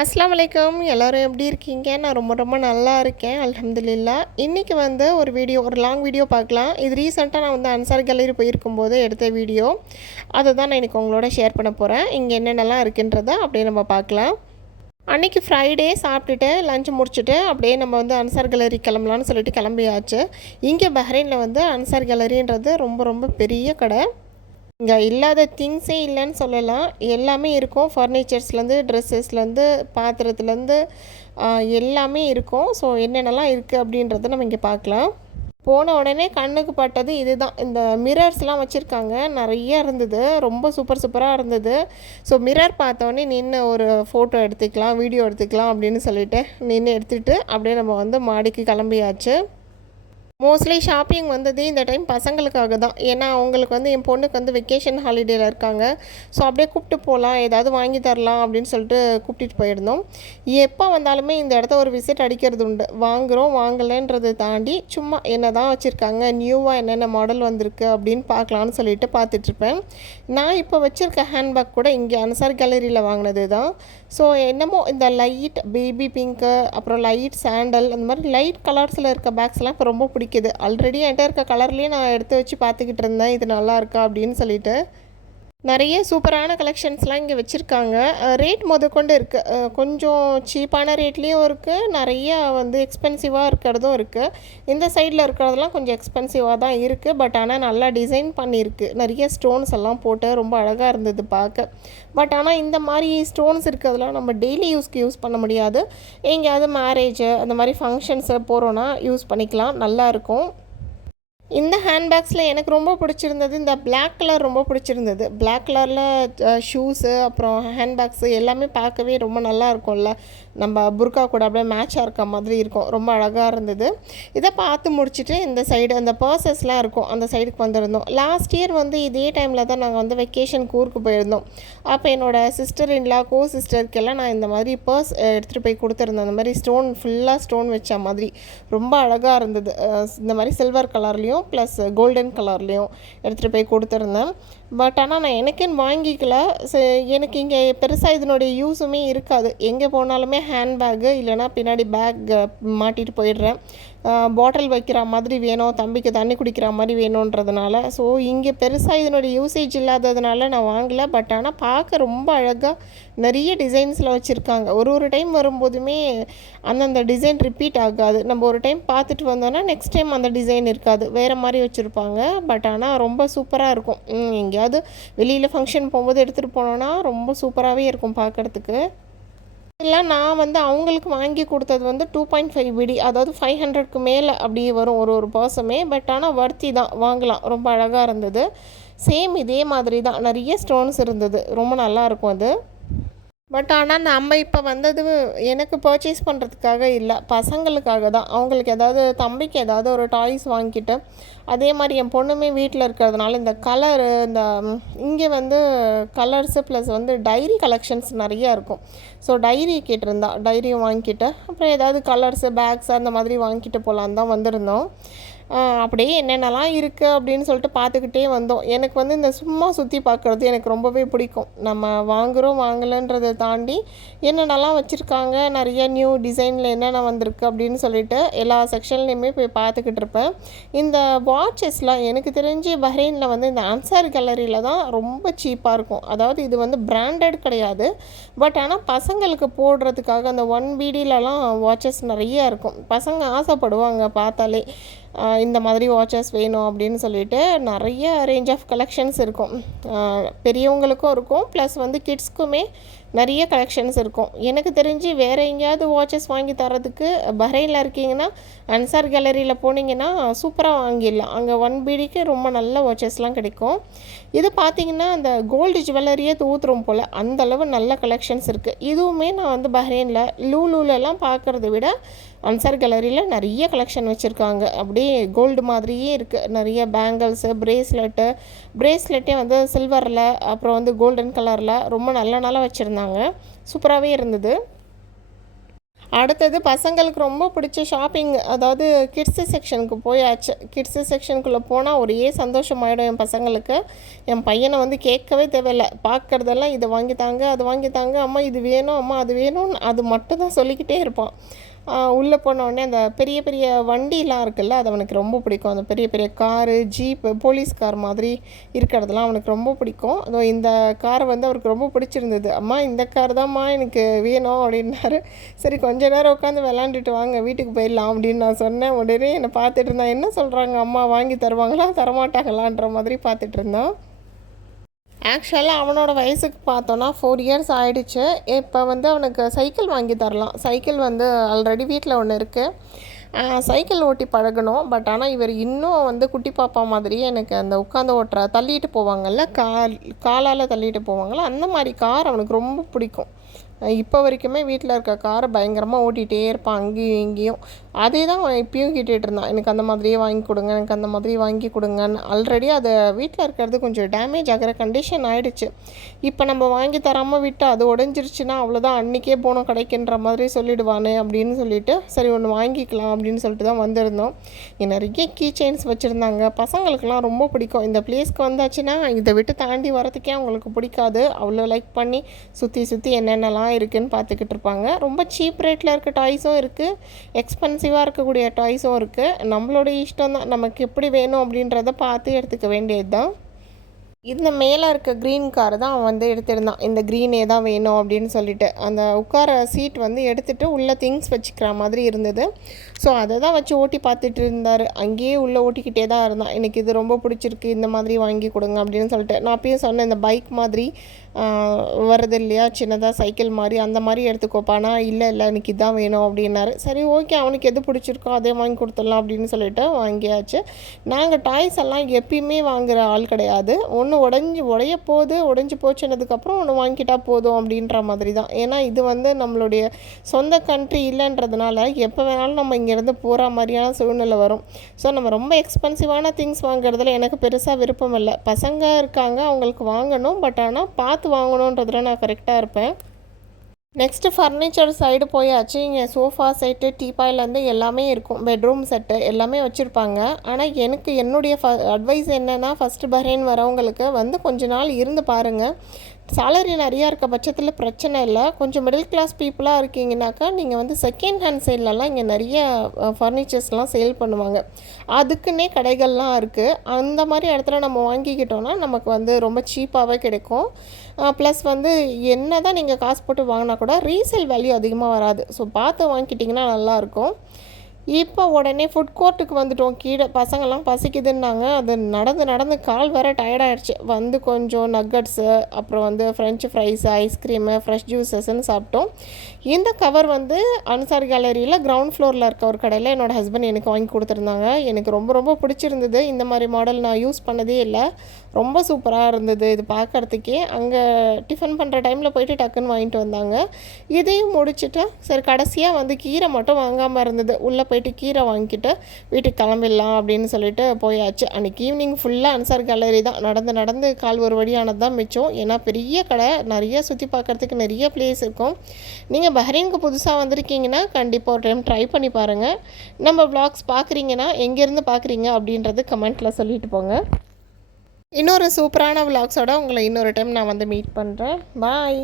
அஸ்ஸலாமு அலைக்கும். எல்லோரும் எப்படி இருக்கீங்க? நான் ரொம்ப ரொம்ப நல்லா இருக்கேன், அல்ஹம்துலில்லாஹ். இன்றைக்கி வந்து ஒரு லாங் வீடியோ பார்க்கலாம். இது ரீசெண்டாக நான் வந்து அன்சார் கேலரி போயிருக்கும்போது எடுத்த வீடியோ. அதை தான் நான் இன்றைக்கி உங்களோட ஷேர் பண்ண போகிறேன். இங்கே என்னென்னலாம் இருக்குன்றதை அப்படியே நம்ம பார்க்கலாம். அன்றைக்கி ஃப்ரைடே சாப்பிட்டுட்டு லஞ்ச் முடிச்சுட்டு அப்படியே நம்ம வந்து அன்சார் கேலரி கிளம்பலான்னு சொல்லிட்டு கிளம்பியாச்சு. இங்கே பஹ்ரைனில் வந்து அன்சார் கேலரின்றது ரொம்ப ரொம்ப பெரிய கடை. இங்கே இல்லாத திங்ஸே இல்லைன்னு சொல்லலாம். எல்லாமே இருக்கும். ஃபர்னிச்சர்ஸ்லேருந்து, ட்ரெஸ்ஸஸ்லேருந்து, பாத்திரத்துலேருந்து எல்லாமே இருக்கும். ஸோ என்னென்னலாம் இருக்குது அப்படின்றத நம்ம இங்கே பார்க்கலாம். போன உடனே கண்ணுக்கு பட்டது இது தான். இந்த மிரர்ஸ்லாம் வச்சுருக்காங்க, நிறைய இருந்தது. ரொம்ப சூப்பராக இருந்தது. ஸோ மிரர் பார்த்தோன்னே நின்று ஒரு ஃபோட்டோ எடுத்துக்கலாம், வீடியோ எடுத்துக்கலாம் அப்படின்னு சொல்லிட்டு நின்று எடுத்துகிட்டு அப்படியே நம்ம வந்து மாடிக்கு கிளம்பியாச்சு. மோஸ்ட்லி ஷாப்பிங் வந்தது இந்த டைம் பசங்களுக்காக தான். ஏன்னா அவங்களுக்கு வந்து என் பொண்ணுக்கு வந்து வெக்கேஷன் ஹாலிடேயில் இருக்காங்க. ஸோ அப்படியே கூப்பிட்டு போகலாம், ஏதாவது வாங்கி தரலாம் அப்படின்னு சொல்லிட்டு கூப்பிட்டுட்டு போயிருந்தோம். எப்போ வந்தாலுமே இந்த இடத்த ஒரு விசிட் அடிக்கிறது உண்டு. வாங்கலைன்றதை தாண்டி சும்மா என்ன தான் வச்சுருக்காங்க, நியூவாக என்னென்ன மாடல் வந்திருக்கு அப்படின்னு பார்க்கலான்னு சொல்லிட்டு பார்த்துட்ருப்பேன். நான் இப்போ வச்சுருக்க ஹேண்ட்பேக் கூட இங்கே அன்சார் கேலரியில் வாங்கினது தான். ஸோ என்னமோ இந்த லைட் பேபி பிங்க்கு, அப்புறம் லைட் சாண்டல், அந்த மாதிரி லைட் கலர்ஸில் இருக்க பேக்ஸ்லாம் இப்போ ரொம்ப பிடிக்குது. ஆல்ரெடி என்கிட்ட இருக்க கலர்லேயே நான் எடுத்து வச்சு பார்த்துக்கிட்டு இருந்தேன், இது நல்லா இருக்கா அப்படின்னு சொல்லிட்டு. நிறைய சூப்பரான கலெக்ஷன்ஸ்லாம் இங்கே வச்சுருக்காங்க. ரேட் முதற்கொண்டு இருக்குது. கொஞ்சம் சீப்பான ரேட்லேயும் இருக்குது, நிறைய வந்து எக்ஸ்பென்சிவாக இருக்கிறதும் இருக்குது. இந்த சைடில் இருக்கிறதெல்லாம் கொஞ்சம் எக்ஸ்பென்சிவாக தான் இருக்குது. பட் ஆனால் நல்லா டிசைன் பண்ணியிருக்கு. நிறைய ஸ்டோன்ஸ் எல்லாம் போட்டு ரொம்ப அழகாக இருந்தது பார்க்க. பட் ஆனால் இந்த மாதிரி ஸ்டோன்ஸ் இருக்கிறதுலாம் நம்ம டெய்லி யூஸ் பண்ண முடியாது. எங்கேயாவது மேரேஜு அந்த மாதிரி ஃபங்க்ஷன்ஸு போகிறோன்னா யூஸ் பண்ணிக்கலாம், நல்லாயிருக்கும். இந்த ஹேண்ட்பேக்ஸில் எனக்கு ரொம்ப பிடிச்சிருந்தது இந்த பிளாக் கலர். ரொம்ப பிடிச்சிருந்தது பிளாக் கலரில் ஷூஸு, அப்புறம் ஹேண்ட்பேக்ஸு எல்லாமே பார்க்கவே ரொம்ப நல்லா இருக்கும்ல. நம்ம புர்கா கூட அப்படியே மேட்சாக இருக்க மாதிரி இருக்கும். ரொம்ப அழகாக இருந்தது. இதை பார்த்து முடிச்சுட்டு இந்த சைடு அந்த பர்சஸ்லாம் இருக்கும், அந்த சைடுக்கு வந்திருந்தோம். லாஸ்ட் இயர் வந்து இதே டைமில் தான் நாங்கள் வந்து வெக்கேஷனுக்கு ஊருக்கு போயிருந்தோம். அப்போ என்னோடய சிஸ்டர் இன்லா சிஸ்டருக்கெல்லாம் நான் இந்த மாதிரி பர்ஸ் எடுத்துகிட்டு போய் கொடுத்துருந்தேன். அந்த மாதிரி ஃபுல்லாக ஸ்டோன் வச்ச மாதிரி ரொம்ப அழகாக இருந்தது. இந்த மாதிரி சில்வர் கலர்லேயும் ப்ளஸ் கோல்டன் கலர்லேயும் எடுத்துகிட்டு போய் கொடுத்துருந்தேன். பட் ஆனால் நான் எனக்குன்னு வாங்கிக்கல. எனக்கு இங்கே பெருசாக இதனுடைய யூஸுமே இருக்காது. எங்கே போனாலுமே ஹேண்ட்பேக்கு இல்லைனா பின்னாடி பேக் மாட்டிட்டு போயிடுறேன். பாட்டில் வைக்கிற மாதிரி வேணும், தம்பிக்கு தண்ணி குடிக்கிற மாதிரி வேணுன்றதுனால. ஸோ இங்கே பெருசாக இதனுடைய யூசேஜ் இல்லாததுனால நான் வாங்கலை. பட் ஆனால் பார்க்க ரொம்ப அழகாக நிறைய டிசைன்ஸில் வச்சுருக்காங்க. ஒரு டைம் வரும்போதுமே அந்தந்த டிசைன் ரிப்பீட் ஆகாது. நம்ம ஒரு டைம் பார்த்துட்டு வந்தோன்னா நெக்ஸ்ட் டைம் அந்த டிசைன் இருக்காது, வேறு மாதிரி வச்சுருப்பாங்க. பட் ஆனால் ரொம்ப சூப்பராக இருக்கும். எங்கேயாவது வெளியில் ஃபங்க்ஷன் போகும்போது எடுத்துகிட்டு போனோன்னா ரொம்ப சூப்பராகவே இருக்கும் பார்க்குறதுக்கு. இல்லை, நான் வந்து அவங்களுக்கு வாங்கி கொடுத்தது வந்து 2.5 பிடி, அதாவது 500க்கு மேலே அப்படி வரும் ஒரு பர்ஸுமே. பட் ஆனால் வர்த்தி தான், வாங்கலாம். ரொம்ப அழகாக இருந்தது. சேம் இதே மாதிரி தான், நிறைய ஸ்டோன்ஸ் இருந்தது. ரொம்ப நல்லாயிருக்கும் அது. பட் ஆனால் நம்ம இப்போ வந்தது எனக்கு பர்ச்சேஸ் பண்ணுறதுக்காக இல்லை, பசங்களுக்காக தான். அவங்களுக்கு ஏதாவது, தம்பிக்கு ஏதாவது ஒரு டாய்ஸ் வாங்கிக்கிட்டு, அதே மாதிரி என் பொண்ணுமே வீட்டில் இருக்கிறதுனால இந்த கலரு, இந்த இங்கே வந்து கலர்ஸு ப்ளஸ் வந்து டைரி கலெக்ஷன்ஸ் நிறையா இருக்கும். ஸோ டைரி கேட்டிருந்தா, டைரியும் வாங்கிக்கிட்டு அப்புறம் ஏதாவது கலர்ஸு பேக்ஸ் அந்த மாதிரி வாங்கிட்டு போகலான்னு தான் வந்திருந்தோம். அப்படியே என்னென்னலாம் இருக்குது அப்படின்னு சொல்லிட்டு பார்த்துக்கிட்டே வந்தோம். எனக்கு வந்து இந்த சும்மா சுற்றி பார்க்குறது எனக்கு ரொம்பவே பிடிக்கும். நம்ம வாங்கலைன்றதை தாண்டி என்னென்னலாம் வச்சுருக்காங்க, நிறைய நியூ டிசைனில் என்னென்ன வந்திருக்கு அப்படின்னு சொல்லிட்டு எல்லா செக்ஷன்லேயுமே போய் பார்த்துக்கிட்டு இருப்பேன். இந்த வாட்சஸ்லாம் எனக்கு தெரிஞ்சு பஹ்ரைனில் வந்து இந்த அன்சார் கேலரியில் தான் ரொம்ப சீப்பாக இருக்கும். அதாவது இது வந்து பிராண்டட் கிடையாது. பட் ஆனால் பசங்களுக்கு போடுறதுக்காக அந்த 1 பிடிலலாம் வாட்சஸ் நிறைய இருக்கும். பசங்க ஆசைப்படுவாங்க பார்த்தாலே, இந்த மாதிரி வாட்சஸ் வேணும் அப்படின்னு சொல்லிட்டு. நிறைய ரேஞ்ச் ஆஃப் கலெக்ஷன்ஸ் இருக்கும். பெரியவங்களுக்கும் இருக்கும், ப்ளஸ் வந்து கிட்ஸ்க்குமே நிறைய கலெக்ஷன்ஸ் இருக்கும். எனக்கு தெரிஞ்சு வேறு எங்கேயாவது வாட்சஸ் வாங்கி தரதுக்கு பஹ்ரைனில் இருக்கீங்கன்னா அன்சார் கேலரியில் போனீங்கன்னா சூப்பராக வாங்கிடலாம். அங்கே 1 பிடிக்கு ரொம்ப நல்ல வாட்சஸ்லாம் கிடைக்கும். இது பார்த்திங்கன்னா அந்த கோல்டு ஜுவல்லரியே தூத்துரும் போல், அந்தளவு நல்ல கலெக்ஷன்ஸ் இருக்குது. இதுவுமே நான் வந்து பஹ்ரைனில் லூலூலெலாம் பார்க்குறத விட அன்சார் கேலரியில் நிறைய கலெக்ஷன் வச்சுருக்காங்க. அப்படியே கோல்டு மாதிரியே இருக்குது. நிறைய பேங்கிள்ஸு, பிரேஸ்லெட்டே வந்து சில்வரில், அப்புறம் வந்து கோல்டன் கலரில் ரொம்ப நல்ல நல்லா வச்சுருந்தாங்க. சூப்பராகவே இருந்தது. அடுத்தது பசங்களுக்கு ரொம்ப பிடிச்ச ஷாப்பிங், அதாவது கிட்ஸு செக்ஷனுக்கு போயாச்சு. கிட்ஸு செக்ஷனுக்குள்ளே போனால் ஒரே சந்தோஷமாயிடும் என் பசங்களுக்கு. என் பையனை வந்து கேட்கவே தேவையில்லை, பார்க்குறதெல்லாம் இதை வாங்கித்தாங்க அது வாங்கித்தாங்க, அம்மா இது வேணும், அம்மா அது வேணும்னு அது மட்டும் தான் சொல்லிக்கிட்டே இருப்பான். உள்ளே போனோடனே அந்த பெரிய பெரிய வண்டிலாம் இருக்குல்ல, அது அவனுக்கு ரொம்ப பிடிக்கும். அந்த பெரிய பெரிய காரு, ஜீப்பு, போலீஸ் கார் மாதிரி இருக்கிறதெல்லாம் அவனுக்கு ரொம்ப பிடிக்கும். அதுவும் இந்த கார் வந்து அவருக்கு ரொம்ப பிடிச்சிருந்தது. அம்மா இந்த கார் தான்மா எனக்கு வேணும் அப்படின்னாரு. சரி கொஞ்ச நேரம் உட்காந்து விளாண்டுட்டு வாங்க வீட்டுக்கு போயிடலாம் அப்படின்னு நான் சொன்னேன். உடனே என்னை பார்த்துட்டு இருந்தான், என்ன சொல்கிறாங்க அம்மா, வாங்கி தருவாங்களா தரமாட்டாங்களான்ற மாதிரி பார்த்துட்டு இருந்தான். ஆக்சுவலாக அவனோட வயசுக்கு பார்த்தோன்னா 4 இயர்ஸ் ஆகிடுச்சு. இப்போ வந்து அவனுக்கு சைக்கிள் வாங்கி தரலாம். சைக்கிள் வந்து ஆல்ரெடி வீட்டில் ஒன்று இருக்குது. சைக்கிள் ஓட்டி பழகணும். பட் ஆனால் இவர் இன்னும் வந்து குட்டி பாப்பா மாதிரியே எனக்கு அந்த உட்காந்து ஓட்டுற தள்ளிட்டு போவாங்கள்ல, காலால் தள்ளிட்டு போவாங்கள்ல, அந்த மாதிரி கார் அவனுக்கு ரொம்ப பிடிக்கும். இப்போ வரைக்குமே வீட்டில் இருக்க காரை பயங்கரமாக ஓட்டிகிட்டே இருப்பான் அங்கேயும் இங்கேயும். அதே தான் அவன் இப்பயும் கேட்டுகிட்டு இருந்தான், எனக்கு அந்த மாதிரியே வாங்கி கொடுங்க, எனக்கு அந்த மாதிரி வாங்கி கொடுங்கன்னு. ஆல்ரெடி அதை வீட்டில் இருக்கிறது கொஞ்சம் டேமேஜ் ஆகிற கண்டிஷன் ஆகிடுச்சு. இப்போ நம்ம வாங்கி தராமல் விட்டு அது உடஞ்சிருச்சுன்னா அவ்வளோதான், அன்றைக்கே போனோம் கடைக்குன்ற மாதிரி சொல்லிடுவானே அப்படின்னு சொல்லிட்டு சரி ஒன்று வாங்கிக்கலாம் அப்படின்னு சொல்லிட்டு தான் வந்திருந்தோம். இங்கே நிறைய கீ செயின்ஸ் வச்சுருந்தாங்க. பசங்களுக்கெல்லாம் ரொம்ப பிடிக்கும். இந்த பிளேஸ்க்கு வந்தாச்சுன்னா இதை விட்டு தாண்டி வரதுக்கே அவங்களுக்கு பிடிக்காது. அவ்வளோ லைக் பண்ணி சுற்றி சுற்றி என்னென்னலாம் இருக்குன்னு பார்த்துக்கிட்டு இருப்பாங்க. ரொம்ப சீப் ரேட்டில் இருக்க டாய்ஸும் இருக்குது, எக்ஸ்பென்சிவாக இருக்கக்கூடிய டாய்ஸும் இருக்குது. நம்மளோட இஷ்டம் தான், நமக்கு எப்படி வேணும் அப்படின்றத பார்த்து எடுத்துக்க வேண்டியது தான். இந்த மேலே இருக்க க்ரீன் கார் தான் அவன் வந்து எடுத்திருந்தான். இந்த க்ரீனே தான் வேணும் அப்படின்னு சொல்லிட்டு அந்த உட்கார சீட் வந்து எடுத்துகிட்டு உள்ளே திங்ஸ் வச்சுக்கிற மாதிரி இருந்தது. ஸோ அதை தான் வச்சு ஓட்டி பார்த்துட்டு இருந்தார். அங்கேயே உள்ளே ஓட்டிக்கிட்டே தான் இருந்தான். எனக்கு இது ரொம்ப பிடிச்சிருக்கு, இந்த மாதிரி வாங்கி கொடுங்க அப்படின்னு சொல்லிட்டு. நான் அப்பயும் சொன்னேன், இந்த பைக் மாதிரி வருது இல்லையா, சின்னதாக சைக்கிள் மாதிரி, அந்த மாதிரி எடுத்துக்கோப்பானா. இல்லை எனக்கு இதான் வேணும் அப்படின்னாரு. சரி ஓகே, அவனுக்கு எது பிடிச்சிருக்கோ அதே வாங்கி கொடுத்துடலாம் அப்படின்னு சொல்லிட்டு வாங்கியாச்சு. நாங்கள் டாய்ஸ் எல்லாம் எப்பயுமே வாங்குகிற ஆள் கிடையாது. ஒன்று உடைஞ்சி போச்சுன்னதுக்கப்புறம் ஒன்று வாங்கிக்கிட்டால் போதும் அப்படின்ற மாதிரி தான். ஏன்னா இது வந்து நம்மளுடைய சொந்த கண்ட்ரி இல்லைன்றதுனால எப்போ வேணாலும் நம்ம இங்கேருந்து போகிற மாதிரியான சூழ்நிலை வரும். ஸோ நம்ம ரொம்ப எக்ஸ்பென்சிவான திங்ஸ் வாங்குறதுல எனக்கு பெருசாக விருப்பம் இல்லை. பசங்க இருக்காங்க, அவங்களுக்கு வாங்கணும். பட் ஆனால் பார்த்து வாங்கணுன்றதுல நான் கரெக்டாக இருப்பேன். நெக்ஸ்ட்டு ஃபர்னிச்சர் சைடு போயாச்சு. இங்கே சோஃபா செட்டு, டீபாயிலேருந்து எல்லாமே இருக்கும். பெட்ரூம் செட்டு எல்லாமே வச்சுருப்பாங்க. ஆனால் எனக்கு என்னுடைய அட்வைஸ் என்னென்னா, ஃபஸ்ட்டு பஹ்ரைன் வரவங்களுக்கு வந்து கொஞ்ச நாள் இருந்து பாருங்கள். சேலரி நிறையா இருக்க பட்சத்தில் பிரச்சனை இல்லை. கொஞ்சம் மிடில் கிளாஸ் பீப்புளாக இருக்கீங்கனாக்கா நீங்கள் வந்து செகண்ட் ஹேண்ட் சேல்லலாம் இங்கே நிறைய ஃபர்னிச்சர்ஸ்லாம் சேல் பண்ணுவாங்க. அதுக்குன்னே கடைகள்லாம் இருக்குது. அந்த மாதிரி இடத்துல நம்ம வாங்கிக்கிட்டோன்னா நமக்கு வந்து ரொம்ப சீப்பாகவே கிடைக்கும். ப்ளஸ் வந்து என்ன தான் நீங்கள் காசு போட்டு வாங்கினா கூட ரீசேல் வேல்யூ அதிகமாக வராது. ஸோ பார்த்து வாங்கிக்கிட்டிங்கன்னா நல்லாயிருக்கும். இப்போ உடனே ஃபுட் கோர்ட்டுக்கு வந்துவிட்டோம். கீழே பசங்கள்லாம் பசிக்குதுன்னாங்க. அது நடந்து கால் வேறு டயர்டாகிடுச்சு. வந்து கொஞ்சம் நக்கட்ஸு, அப்புறம் வந்து ஃப்ரெஞ்சு ஃப்ரைஸு, ஐஸ்கிரீமு, ஃப்ரெஷ் ஜூஸஸ்ன்னு சாப்பிட்டோம். இந்த கவர் வந்து அன்சாரி கேலரியில் கிரவுண்ட் ஃப்ளோரில் இருக்க ஒரு கடையில் என்னோடய ஹஸ்பண்ட் எனக்கு வாங்கி கொடுத்துருந்தாங்க. எனக்கு ரொம்ப பிடிச்சிருந்தது. இந்த மாதிரி மாடல் நான் யூஸ் பண்ணதே இல்லை. ரொம்ப சூப்பராக இருந்தது இது பார்க்குறதுக்கே. அங்கே டிஃபன் பண்ணுற டைமில் போயிட்டு டக்குன்னு வாங்கிட்டு வந்தாங்க. இதையும் முடிச்சுட்டு சரி கடைசியாக வந்து கீரை மட்டும் வாங்காமல் இருந்தது. உள்ளே போயிட்டு கீரை வாங்கிக்கிட்டு வீட்டுக்கு கிளம்பிடலாம் அப்படின்னு சொல்லிட்டு போயாச்சு. அன்றைக்கி ஈவினிங் ஃபுல்லாக அன்சார் கேலரி தான். நடந்து கால் ஒரு வழியானது தான் மிச்சம். ஏன்னா பெரிய கடை, நிறைய சுற்றி பார்க்குறதுக்கு நிறைய பிளேஸ் இருக்கும். நீங்கள் பஹ்ரைனுக்கு புதுசாக வந்திருக்கீங்கன்னா கண்டிப்பாக ஒரு டைம் ட்ரை பண்ணி பாருங்கள். நம்ம வ்ளாக்ஸ் பார்க்குறீங்கன்னா எங்கேருந்து பார்க்குறீங்க அப்படின்றது கமெண்ட்டில் சொல்லிட்டு போங்க. இன்னொரு சூப்பரான வ்ளாக்ஸோட உங்களை இன்னொரு டைம் நான் வந்து மீட் பண்ணுறேன். பாய்.